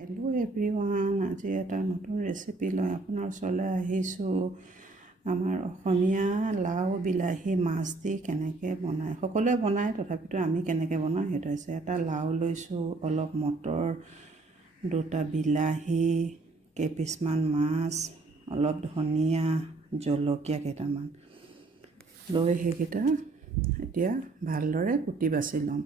Hello' everyone, আজি এটা নতুন ৰেচিপি লৈ আপোনাৰ ওচৰলৈ আহিছোঁ। আমাৰ অসমীয়া লাও বিলাহী মাছ দি কেনেকৈ বনায়, সকলোৱে বনায়, তথাপিতো আমি কেনেকৈ বনাওঁ সেইটো হৈছে। এটা লাও লৈছোঁ, অলপ মটৰ, দুটা বিলাহী, কেইপিচমান মাছ, অলপ ধনিয়া, জলকীয়া কেইটামান লৈ সেইকেইটা এতিয়া ভালদৰে কুটি বাছি ল'ম।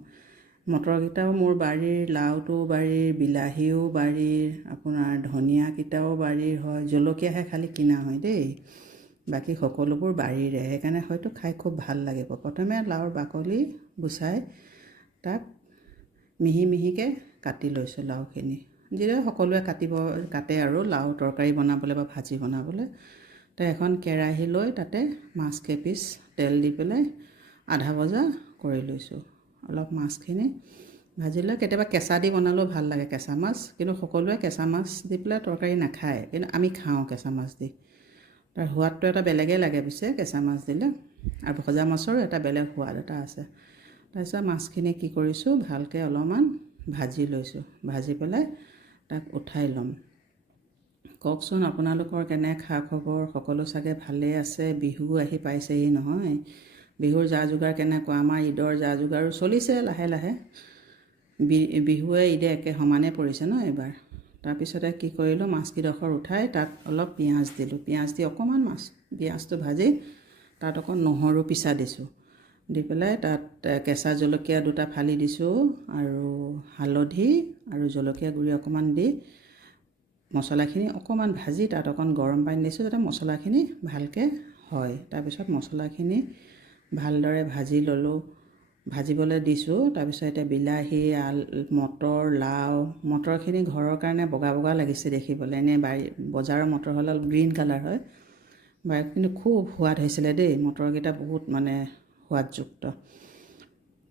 মটৰকেইটাও মোৰ বাৰীৰ, লাওটো বাৰীৰ, বিলাহীও বাৰীৰ, আপোনাৰ ধনিয়াকেইটাও বাৰীৰ হয়, জলকীয়াহে খালি কিনা হয় দেই, বাকী সকলোবোৰ বাৰীৰে, সেইকাৰণে হয়তো খাই খুব ভাল লাগিব। প্ৰথমে লাওৰ বাকলি গুচাই তাক মিহি মিহিকৈ কাটি লৈছোঁ। লাওখিনি যিদৰে সকলোৱে কাটে আৰু লাও তৰকাৰী বনাবলৈ বা ভাজি বনাবলৈ। তো এখন কেৰাহী লৈ তাতে মাছ কেইপিচ তেল দি পেলাই আধা ভজা কৰি লৈছোঁ। অলপ মাছখিনি ভাজি লৈ, কেতিয়াবা কেঁচা দি বনালেও ভাল লাগে কেঁচা মাছ, কিন্তু সকলোৱে কেঁচা মাছ দি পেলাই তৰকাৰী নাখায়, কিন্তু আমি খাওঁ কেঁচা মাছ দি। তাৰ সোৱাদটো এটা বেলেগেই লাগে পিছে কেঁচা মাছ দিলে, আৰু ভজা মাছৰো এটা বেলেগ সোৱাদ এটা আছে। তাৰপিছত মাছখিনি কি কৰিছোঁ, ভালকৈ অলপমান ভাজি লৈছোঁ। ভাজি পেলাই তাক উঠাই ল'ম। কওকচোন আপোনালোকৰ কেনে খা খবৰ? সকলো চাগে ভালেই আছে। বিহু আহি পাইছেহি নহয়, বিহুৰ যা যোগাৰ কেনেকুৱা? আমাৰ ঈদৰ যা যোগাৰো চলিছে লাহে লাহে। বিহুৱে ঈদে একে সমানে পৰিছে ন এইবাৰ। তাৰপিছতে কি কৰিলোঁ, মাছকেইডোখৰ উঠাই তাত অলপ পিঁয়াজ দিলোঁ। পিঁয়াজ দি অকণমান পিঁয়াজটো ভাজি তাত অকণ নহৰু পিচা দিছোঁ। দি পেলাই তাত কেঁচা জলকীয়া দুটা ফালি দিছোঁ, আৰু হালধি আৰু জলকীয়া গুড়ি অকণমান দি মছলাখিনি অকণমান ভাজি তাত অকণ গৰম পানী দিছোঁ যাতে মছলাখিনি ভালকৈ হয়। তাৰপিছত মছলাখিনি ভালদৰে ভাজি ল'লোঁ, ভাজিবলৈ দিছোঁ। তাৰপিছত এতিয়া বিলাহী, মটৰ, লাও, মটৰখিনি ঘৰৰ কাৰণে বগা বগা লাগিছে দেখিবলৈ, এনেই বজাৰৰ মটৰ হ'লে অলপ গ্ৰীণ কালাৰ হয়, কিন্তু খুব সোৱাদ হৈছিলে দেই, মটৰকেইটা বহুত মানে সোৱাদযুক্ত।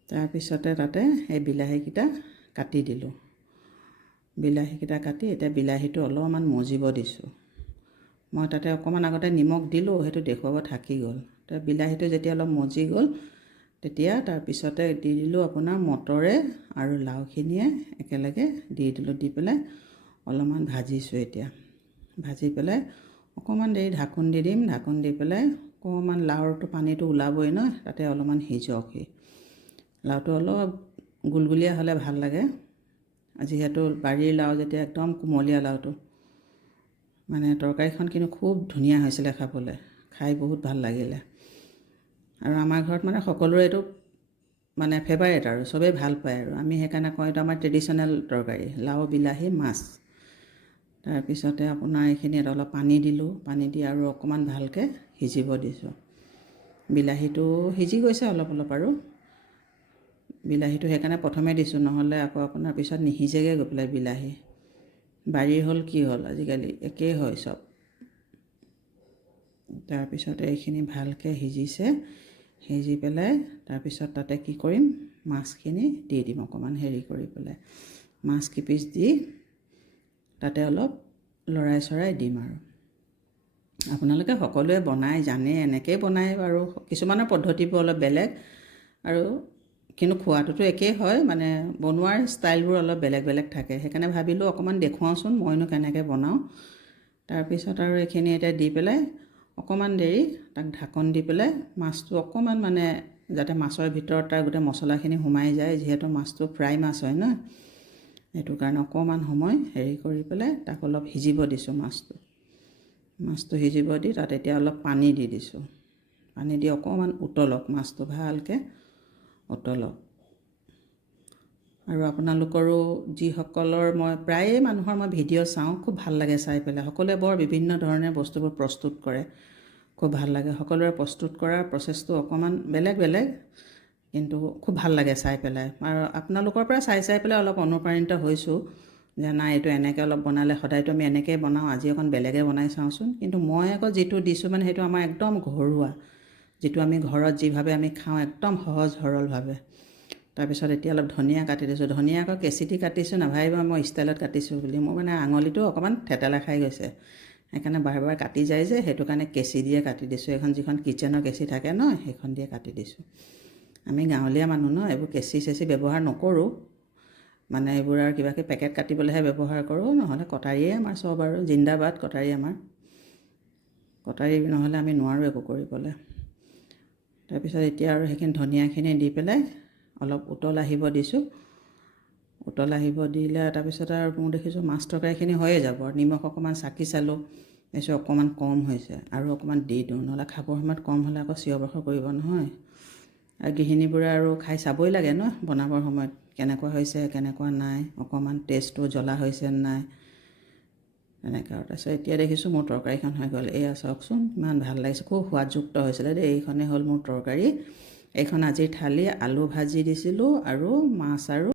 তাৰপিছতে তাতে এই বিলাহীকেইটা কাটি দিলোঁ। বিলাহীকেইটা কাটি এতিয়া বিলাহীটো অলপমান মজিব দিছোঁ। মই তাতে অকণমান আগতে নিমখ দিলোঁ, সেইটো দেখুৱাব থাকি গ'ল। তো বিলাহীটো যেতিয়া অলপ মজি গ'ল, তেতিয়া তাৰপিছতে দি দিলোঁ আপোনাৰ মটৰে আৰু লাওখিনিয়ে একেলগে দি দিলোঁ। দি পেলাই অলপমান ভাজিছোঁ। এতিয়া ভাজি পেলাই অকণমান দেৰি ঢাকোন দি দিম। ঢাকোন দি পেলাই অকণমান লাওৰটো পানীটো ওলাবই ন, তাতে অলপমান সিজক। লাওটো অলপ গুলগুলীয়া হ'লে ভাল লাগে, যিহেতু বাৰীৰ লাও, যেতিয়া একদম কুমলীয়া লাওটো, মানে তৰকাৰীখন কিন্তু খুব ধুনীয়া হৈছিলে খাবলৈ, খাই বহুত ভাল লাগিলে। আৰু আমাৰ ঘৰত মানে সকলোৰে এইটো মানে ফেভাৰেট আৰু চবেই ভাল পায়, আৰু আমি সেইকাৰণে কওঁ এইটো আমাৰ ট্ৰেডিশ্যনেল তৰকাৰী, লাও বিলাহী মাছ। তাৰপিছতে আপোনাৰ এইখিনিত অলপ পানী দিলোঁ, পানী দি আৰু অকণমান ভালকৈ সিজিব দিছোঁ। বিলাহীটো সিজি গৈছে অলপ অলপ, আৰু বিলাহীটো সেইকাৰণে প্ৰথমে দিছোঁ, নহ'লে আকৌ আপোনাৰ পিছত নিসিজেগৈ গৈ পেলাই বিলাহী। বাৰীৰ হ'ল কি হ'ল, আজিকালি একেই হয় চব। তাৰপিছতে এইখিনি ভালকৈ সিজিছে, সিজি পেলাই তাৰপিছত তাতে কি কৰিম, মাছখিনি দি দিম অকণমান হেৰি কৰি পেলাই। মাছ কিপিচ দি তাতে অলপ লৰাই চৰাই দিম। আৰু আপোনালোকে সকলোৱে বনাই জানে, এনেকৈয়ে বনায় বাৰু, কিছুমানৰ পদ্ধতিবোৰ অলপ বেলেগ, আৰু কিন্তু খোৱাটোতো একেই হয়, মানে বনোৱাৰ ষ্টাইলবোৰ অলপ বেলেগ বেলেগ থাকে। সেইকাৰণে ভাবিলোঁ অকণমান দেখুৱাওঁচোন মইনো কেনেকৈ বনাওঁ। তাৰপিছত আৰু এইখিনি এতিয়া দি পেলাই অকণমান দেৰি তাক ঢাকন দি পেলাই মাছটো অকণমান মানে যাতে মাছৰ ভিতৰত তাৰ গোটেই মছলাখিনি সোমাই যায়, যিহেতু মাছটো ফ্ৰাই মাছ হয় ন, সেইটো কাৰণে অকণমান সময় হেৰি কৰি পেলাই তাক অলপ সিজিব দিছোঁ। মাছটো সিজিব দি তাত এতিয়া অলপ পানী দি দিছোঁ। পানী দি অকণমান উতলক, মাছটো ভালকৈ উতলক। আৰু আপোনালোকৰো যিসকলৰ, মই প্ৰায়ে মানুহৰ মই ভিডিঅ' চাওঁ, খুব ভাল লাগে চাই পেলাই। সকলোৱে বৰ বিভিন্ন ধৰণে বস্তুবোৰ প্ৰস্তুত কৰে, খুব ভাল লাগে। সকলোৰে প্ৰস্তুত কৰাৰ প্ৰচেছটো অকণমান বেলেগ বেলেগ, কিন্তু খুব ভাল লাগে চাই পেলাই। আৰু আপোনালোকৰ পৰা চাই পেলাই অলপ অনুপ্ৰাণিত হৈছোঁ যে নাই, এইটো এনেকৈ অলপ বনালে, সদায়তো আমি এনেকৈয়ে বনাওঁ, আজি অকণ বেলেগে বনাই চাওঁচোন। কিন্তু মই আকৌ যিটো দিছোঁ মানে সেইটো আমাৰ একদম ঘৰুৱা, যিটো আমি ঘৰত যিভাৱে আমি খাওঁ, একদম সহজ সৰলভাৱে। তাৰপিছত এতিয়া অলপ ধনিয়া কাটি দিছোঁ। ধনিয়া আকৌ কেঁচি দি কাটিছোঁ, নাভাবিব মই ষ্টাইলত কাটিছোঁ বুলি। মোৰ মানে আঙুলিটো অকণমান থেতেলা খাই গৈছে, সেইকাৰণে বাৰে বাৰে কাটি যায় যে, সেইটো কাৰণে কেঁচি দিয়ে কাটি দিছোঁ। এইখন যিখন কিটচেনৰ কেঁচি থাকে ন, সেইখন দিয়ে কাটি দিছোঁ। আমি গাঁৱলীয়া মানুহ ন, এইবোৰ কেঁচি চেঁচি ব্যৱহাৰ নকৰোঁ, মানে এইবোৰ আৰু কিবাকৈ পেকেট কাটিবলৈহে ব্যৱহাৰ কৰোঁ, নহ'লে কটাৰীয়ে আমাৰ চব আৰু জিন্দাবাদ কটাৰী আমাৰ। কটাৰী নহ'লে আমি নোৱাৰোঁ একো কৰিবলৈ। তাৰপিছত এতিয়া আৰু সেইখিনি ধনিয়াখিনি দি পেলাই অলপ উতল আহিব দিছোঁ। উতল আহিব দিলে তাৰপিছত আৰু মই দেখিছোঁ মাছ তৰকাৰীখিনি হৈয়ে যাব। আৰু নিমখ অকণমান চাকি চালোঁ, দেখিছোঁ অকণমান কম হৈছে, আৰু অকণমান দি দিওঁ, নহ'লে খাবৰ সময়ত কম হ'লে আকৌ চিঞৰ বাখৰ কৰিব নহয়। আৰু গৃহিণীবোৰে আৰু খাই চাবই লাগে ন বনাবৰ সময়ত, কেনেকুৱা হৈছে কেনেকুৱা নাই, অকণমান টেষ্টটো জ্বলা হৈছে নাই, এনেকৈ আৰু। তাৰপিছত এতিয়া দেখিছোঁ মোৰ তৰকাৰীখন হৈ গ'ল। এয়া চাওকচোন, ইমান ভাল লাগিছে, খুব সোৱাদযুক্ত হৈছিলে দেই। এইখনেই হ'ল মোৰ তৰকাৰী। এইখন আজিৰ থালি, আলু ভাজি দিছিলোঁ আৰু মাছ আৰু